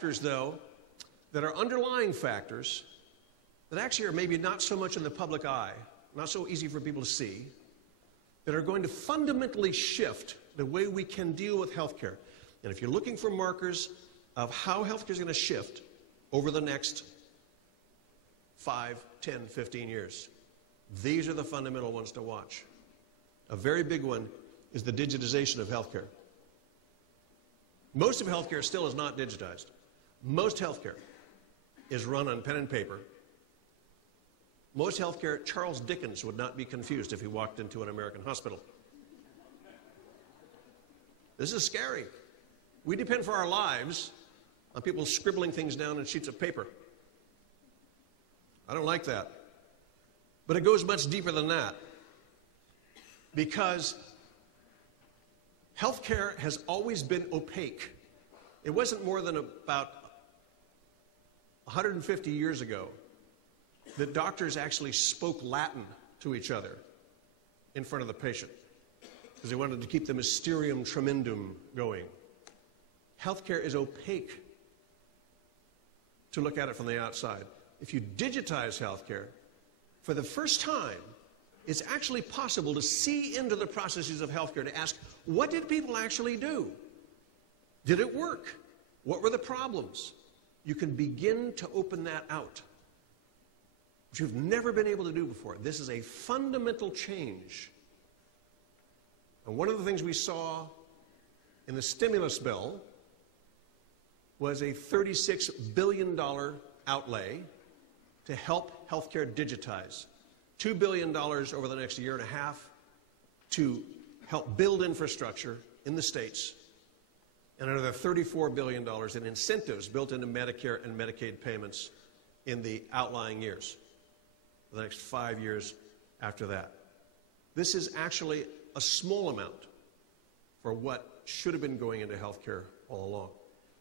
Factors, though, that are underlying factors that actually are maybe not so much in the public eye, not so easy for people to see, that are going to fundamentally shift the way we can deal with healthcare. And if you're looking for markers of how healthcare is going to shift over the next 5, 10, 15 years, these are the fundamental ones to watch. A very big one is the digitization of healthcare. Most of healthcare still is not digitized. Most healthcare is run on pen and paper. Most healthcare, Charles Dickens would not be confused if he walked into an American hospital. This is scary. We depend for our lives on people scribbling things down on sheets of paper. I don't like that. But it goes much deeper than that. Because healthcare has always been opaque. It wasn't more than about 150 years ago that doctors actually spoke Latin to each other in front of the patient because they wanted to keep the mysterium tremendum going. Healthcare is opaque to look at it from the outside. If you digitize healthcare, for the first time, it's actually possible to see into the processes of healthcare, to ask, what did people actually do? Did it work? What were the problems? You can begin to open that out, which you've never been able to do before. This is a fundamental change. And one of the things we saw in the stimulus bill was a $36 billion outlay to help healthcare digitize. $2 billion over the next year and a half to help build infrastructure in the states, and another $34 billion in incentives built into Medicare and Medicaid payments in the outlying years, the next 5 years after that. This is actually a small amount for what should have been going into healthcare all along.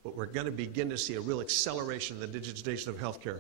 But we're going to begin to see a real acceleration in the digitization of healthcare